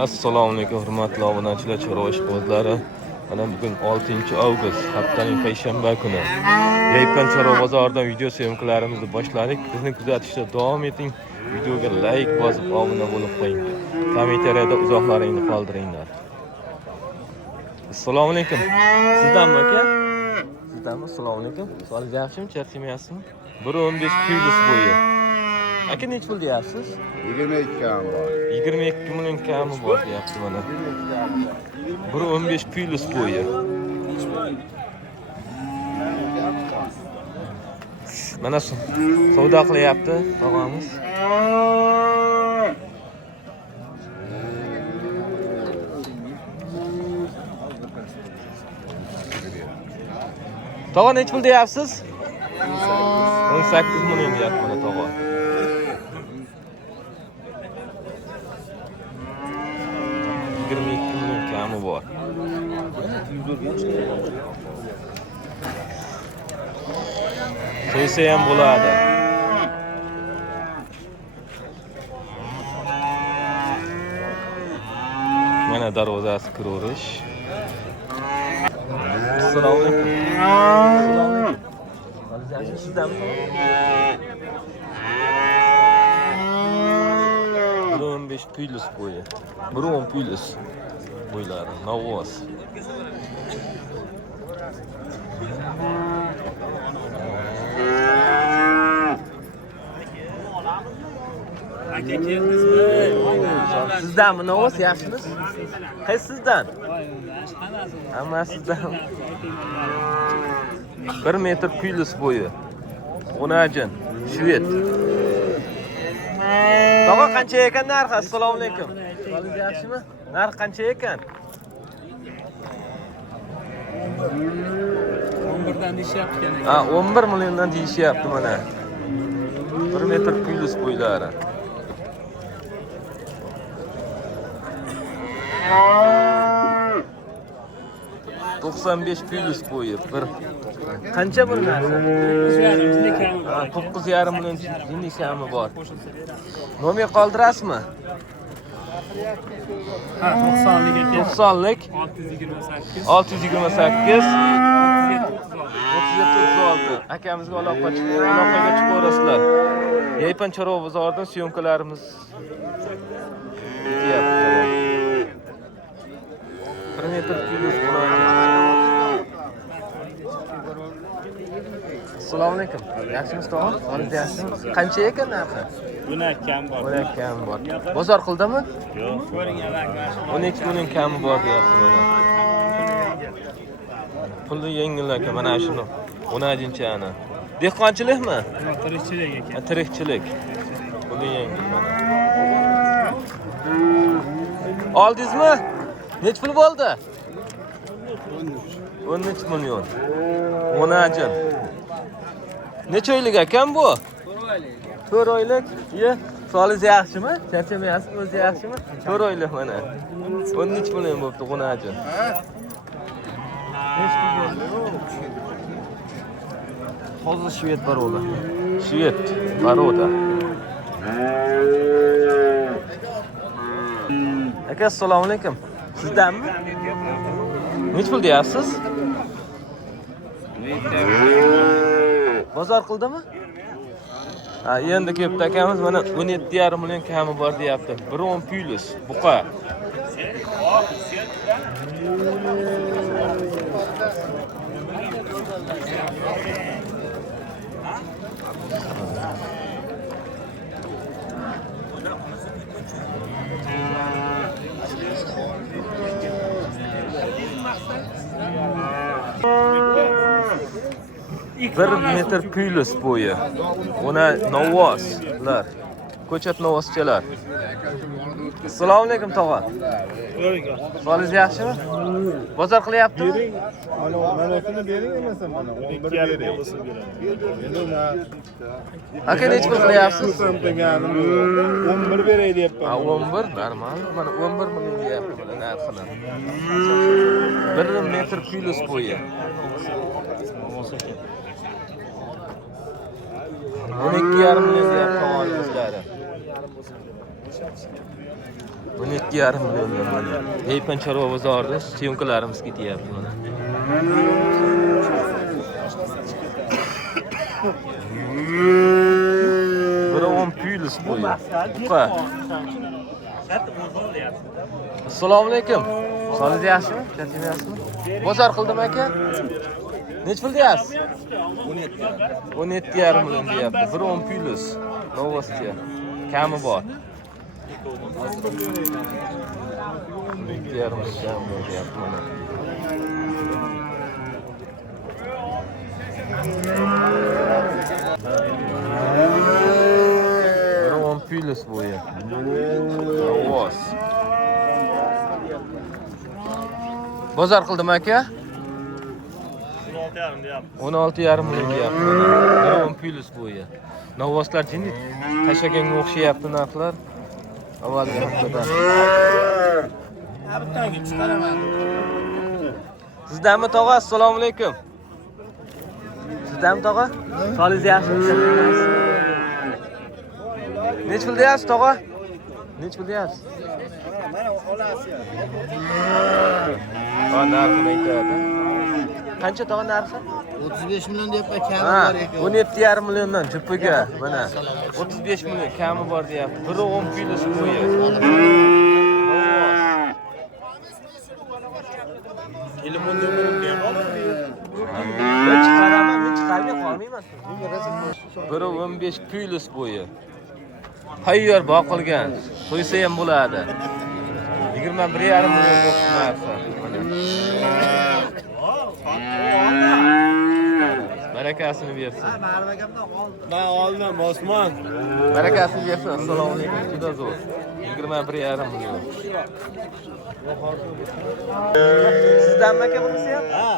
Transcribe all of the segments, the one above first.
Assalomu alaykum hurmatli obunachilar, chorva ishqibozlari. Mana bugun 6-avgust, haftaning payshanba kuni. Yaypon chorva bozoridan video syomkalarimizni boshladik. Bizni kuzatishda davom eting. Videoga like bosib, obuna bo'lib qo'ying. Kommentariyada uzoqlaringni qoldiringlar. Assalomu alaykum. Sizdanmi aka? Sizdanmi? Assalomu alaykum. Sog'ligingiz yaxshimi? Charchamayapsizmi? 1.15 kg bo'yi. Aka nech pul deyapsiz? 22 kam bor. 22 million kami bor deyapti mana. 1.15 plus bo'yi. Mana savdo qilyapti tog'amiz. Tog'a nech pul deyapsiz? 18 million deyapti mana tog'a. Kami bor. So'ysa ham bo'ladi. Mana darvozasi kiraverish. Assalomu alaykum. Assalomu alaykum. Sizdanmi? 1.15 plus bo'yi. 1.10 plus. Bo'ylari, navoz. Sizdanmi navoz yaxshimiz? Qaysi sizdan? Hamma sizdan. 1 metr plus bo'yi. O'najin, shved. Tog'a qancha ekan narxi? Assalomu alaykum. Sog'ligingiz yaxshimi? Narx qancha ekan? 11dan deyishyapti ekan. Ha, 11 milliondan deyishyapti mana. 1 metr plus bo'ylari. $95 plus bo'yi. Bir qancha bu narsa? 9.5 million jinni kami bor. Nomer qoldirasizmi? Ha, 90lik ekan. 90lik 628 3736 akamizga aloqaga chiqaverasizlar. Yaypon chorva bozoridan syomkalarimiz ketyapti. 1 metr plus bo'ladi. Assalomu alaykum. Yaxshimisiz tog'a? Sog'ligingiz yaxshimi? Qancha ekan narxi? 12 kam bor. 12 kami bor. Bozor qildimi? Yo'q. 12 million kami bor deyapti mana. Pulni yengil aka mana shuni. 10-ani. Dehqonchilikmi? Tirikchilik ekan. Tirikchilik. Pulni yengil mana. Oldingizmi? Nech pul bo'ldi? 13 million. 10-ajin. Necha oylik ekan bu? 4 oylik. Ye, sog'ligingiz yaxshimi? Charchamayapsizmi? O'zi yaxshimi? 4 oylik mana. 13 million bo'pti 10-ajin. Hozir shved baroda. Shved baroda. Aka assalomu alaykum. Sizdanmi? Nech pul deyapsiz? Bozor qildimi? Ha, endi kelibdi akamiz mana 17.5 million kami bor deyapti. 1.10 plus buqa. Bir metr plus bo'yi. Ona novvoslar. Ko'chat novvoschalar. Assalomu alaykum tog'a. Sog'ligingiz yaxshimi? Bozor qilyaptimi? Mana shuni bering emasam mana 11 bering. Endi Aka nech pul qilyapsiz? 11 beray deyapman. Ha, 11 normal. Mana 11 million deyapti mana narxini. 1 metr plus bo'yi. 12.5 million deyapti o'zlari. 12,5 milliondan mana. Yaypan chorva bozorida syomkalarimiz ketyapti mana. Bir 10 plyus bo'yi. Buqa. Assalomu alaykum. Solingiz yaxshimi? Charchamayapsizmi? Bozor qildim aka. Nech pul deyapsiz? 17,5 million deyapti. Bir 10 plyus. Novostiya. Kami bor. 17,5 million deyapti mana. Bir 10 plyus bo'yi. Novos. Bozor qildim aka. 16,5 million deyapti. Bir 10 plyus bo'yi. Novoslar jinni tashaganga o'xshayapti narxlar. Avvalgi haftada. Sizdanmi tog'a? Assalomu alaykum. Sizdanmi tog'a? Solingiz yaxshimi? Nech pul deyapsiz tog'a? Nech pul deyapsiz? Mana olasiz. Ha, narxini aytadi. Qancha tog'a narxi? 35 million deyapman, kami Ha, bor ekan. 17,5 milliondan jupiga mana 35 million kami bor deyapti. Bir 10 plyus bo'yi. Telefon nomerim bermoqchi. Hech qaraman, hech qarab qolmayman. Bir 15 plyus bo'yi. Tayyor boqilgan. Qo'ysa ham bo'ladi. 21,5 million bo'lsa narxi. Barakasini bersin. Men oldim, Osmon. Barakasini bersin. Assalomu alaykum. Juda zo'r. 21,5 million. Sizdanmi aka bunisi ham? Ha,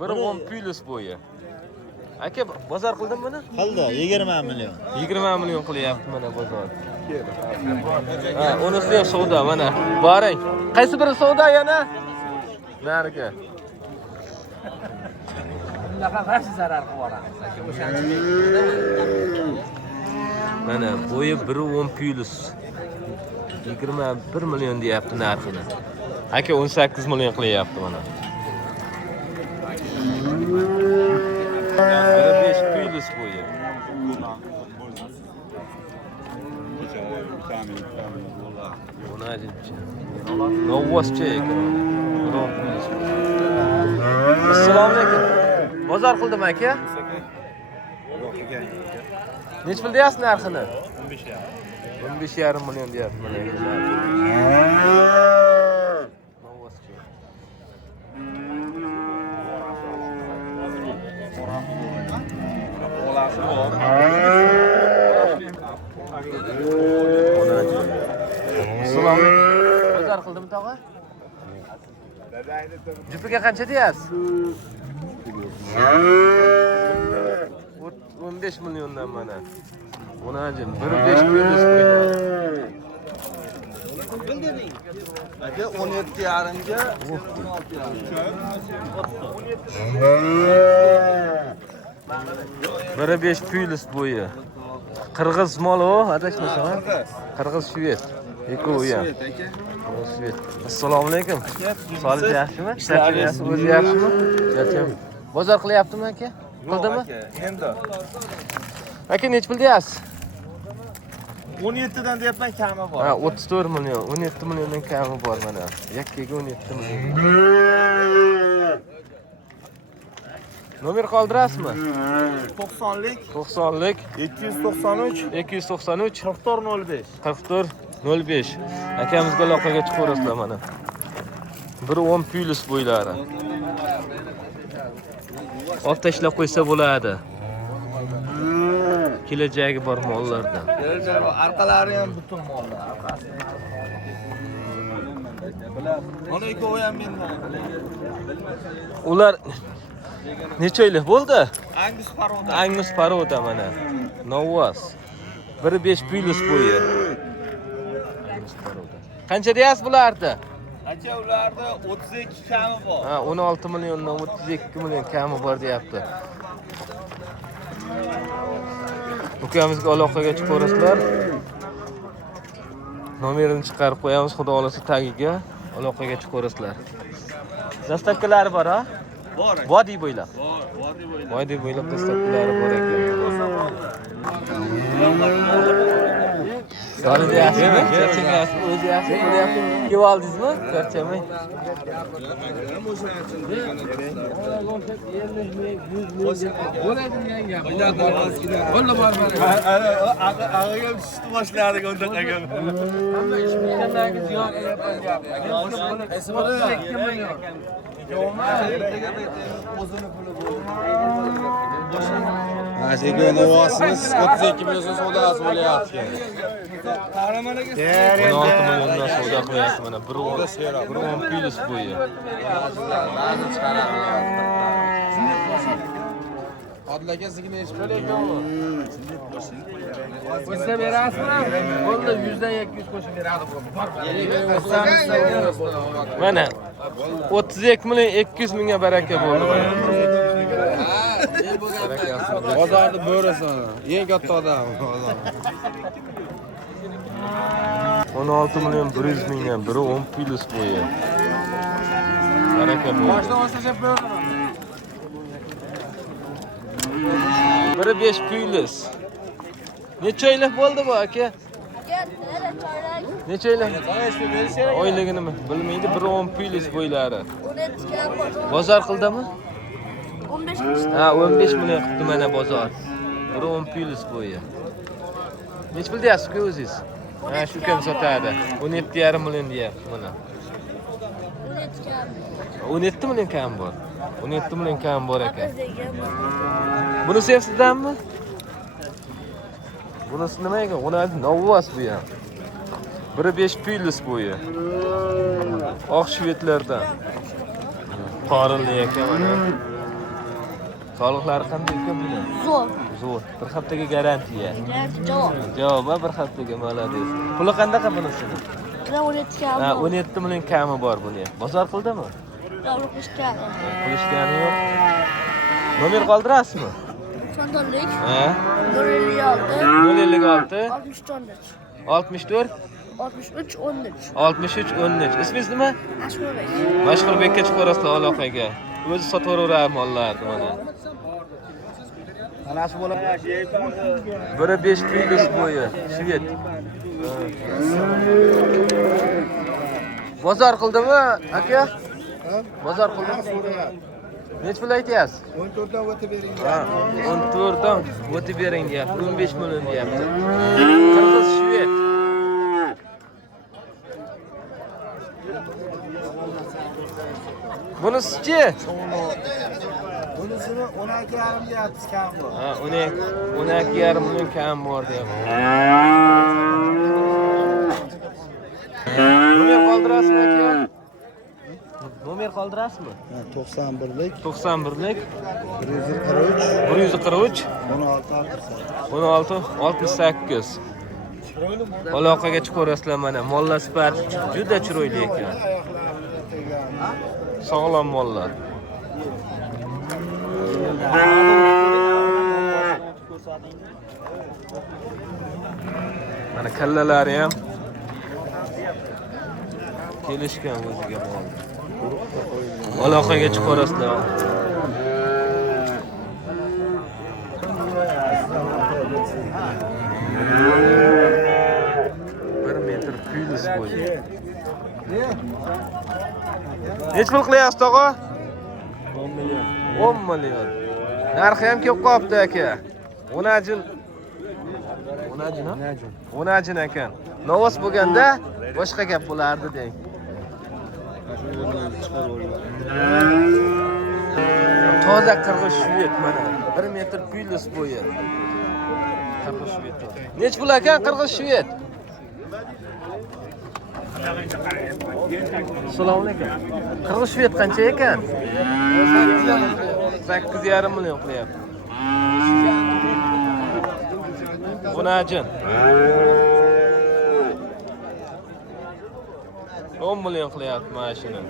Bir 10 plyus bo'yi. Aka bozor qildim buni? qildi 20 million. 20 million qilyapti mana bozor. Ha, unisi ham savdo mana. Boring. Qaysi biri savdo yana? Nariga. Mana bo'yi 1.10 plyus. 21 million deyapti narxini. Aka 18 million qilyapti mana. 5 plyus bo'yi. Novvoschcha ekan. Assalomu alaykum. Bozor qildim aka. Nech pul deyapsiz narxini? 15,5 million deyapti mana. Novvoschcha. Assalomu alaykum. Bozor qildim tog'a? Jupiga qancha deyapsiz? 15 milliondan mana. Onajim 1.5 plyus qo'ydi. Aka 17,5 ga 1.5 plyus bo'yi. Qirg'iz mol o, adashmasam. Qirg'iz shved. Eko'yi ham. Shved. Assalomu alaykum. Solingiz yaxshimi? Ishlaringiz o'zi yaxshimi? Charcham. Bozor qilyaptimi aka? Qildimi? Endi Aka nech pul deyapsiz? 17 dan deyapman, kami bor. Ha, 34 million, 17 milliondan kami bor mana. Yakkaga 17 million. Nomer qoldirasizmi? 90lik 90lik 293 293 4405. 4405. Akamizga aloqaga chiqaverasizlar mana. 1.10 plyus bo'ylari. Olib tashlab qo'ysa bo'ladi. Kelajagi bor mollardan. Arqalari ham butun mollar, arqasi. Mana ikkovi ham mendan. Ular necha oylik bo'ldi? Angus paroda. Angus paroda mana. Novvos. 1.5 plyus bo'yi. Angus paroda. Qancha deyapsiz bularni? Aka ularda 32 kami bor. Ha, 16 milliondan 32 million kami bor deyapti. Ukamizga aloqaga chiqaverasizlar. Nomerini chiqarib qo'yamiz, xudo xolasa tagiga aloqaga chiqarasizlar. Dastavkalari bor, ha? Bor. Vodiy bo'ylab. Bor, vodiy bo'ylab. Vodiy bo'ylab dastavkalari bor ekan. Solid yaxshimi? Charchamayapsizmi? O'zi yaxshi bo'lyapti. Kelib oldingizmi? Charchamay. Ag'aga tushdi boshladi unda qilgan. Hamma ish bitgandan keyin ziyon Aşık Novasınız 32 milyon so'dasi bo'lyapti. 16 milliondan savdo qilyapti mana. 1.10 plus bo'yi. Odil aka sizga nechi pul ekanmi? Qo'shsa berasizmi? Bo'ldi 100 dan 200 qo'shib beradi. Mana 32 million 200 mingga baraka bo'ldi. Bozorni bo'rasan. Eng katta odam. 16 million 100 mingga 1.10 plus bo'yi. Baraka bo'ldi. Boshdan olsa bo'laman. 1.5 plus. Necha oylik bo'ldi bu aka? Necha oylik? Oyligini bilmaydi, 1.10 plus bo'ylari. Bozor qildimi? 15 kuruş. Ha, 15 million qildi mana bozor. 1.10 plus bo'yi. Necha pul deyapsiz-ku o'zingiz? Ha, shu kam sotadi. 17,5 million deyapti mana. 17 million kam bor. 17 million kam bor ekan. Buni sevsizdanmi? Bunisi nima ekan? O'nadi novvas bu ham. 1.5 plus bo'yi. Oq shvedlardan. Qorinli ekan mana. Soliqlari qanday ekan buni? Zo'r. Zo'r. Bir haftaga garantiya. Javob. Javob bir haftaga malades. Puli qandaqa bunisini? 17 kam. Ha, 17 million kami bor buni. Bozor qildimi? Yo'q, ishgan. Qilishgani yo'q. Nomer qoldirasizmi? Kontonlik. Ha? 056 056 64 64 63 13. 63 13. Ismingiz nima? Ashmurbek. Mashhurbekka chiqarasizlar aloqaga. O'zi sotaveradi mollarni mana. Anasi bo'lib 1.5 plus bo'yi, shved. Bozor qildimi, aka? Bozor qildimi? Nech pul aytyapsiz? 14 dan o'tib bering. Ha, 14 dan o'tib bering deyapti. 15 million deyapti. Qirg'iz shved. Bunisi-chi? Bunisini 12,5 deyapsiz kam bor. Ha, 12,5 million kam bor deyapti. Nomer qoldirasizmi aka? Nomer qoldirasizmi? 91lik 91lik 143 143 16 68. Aloqaga chiqarasizlar mana. Mollar sifati juda chiroyli ekan. Sog'lom mollar. Mana kallalari ham kelishgan o'ziga mol. Aloqaga chiqarasizlar. Metr plus bo'yi. Nech pul qilyapsiz tog'a? 10 million. 10 million. Narxi ham ko'p qolibdi aka. O'najin. O'najin ekan. Novos bo'lganda boshqa gap bo'lardi deng. Toza qirg'iz shved mana. 1 metr plus bo'yi. Qirg'iz shved. Nech pul ekan qirg'iz shved? Assalomu alaykum. Qirg'iz shved qancha ekan? 8,5 million qilyapti. O'najin. 10 million qilyapti mana shuni.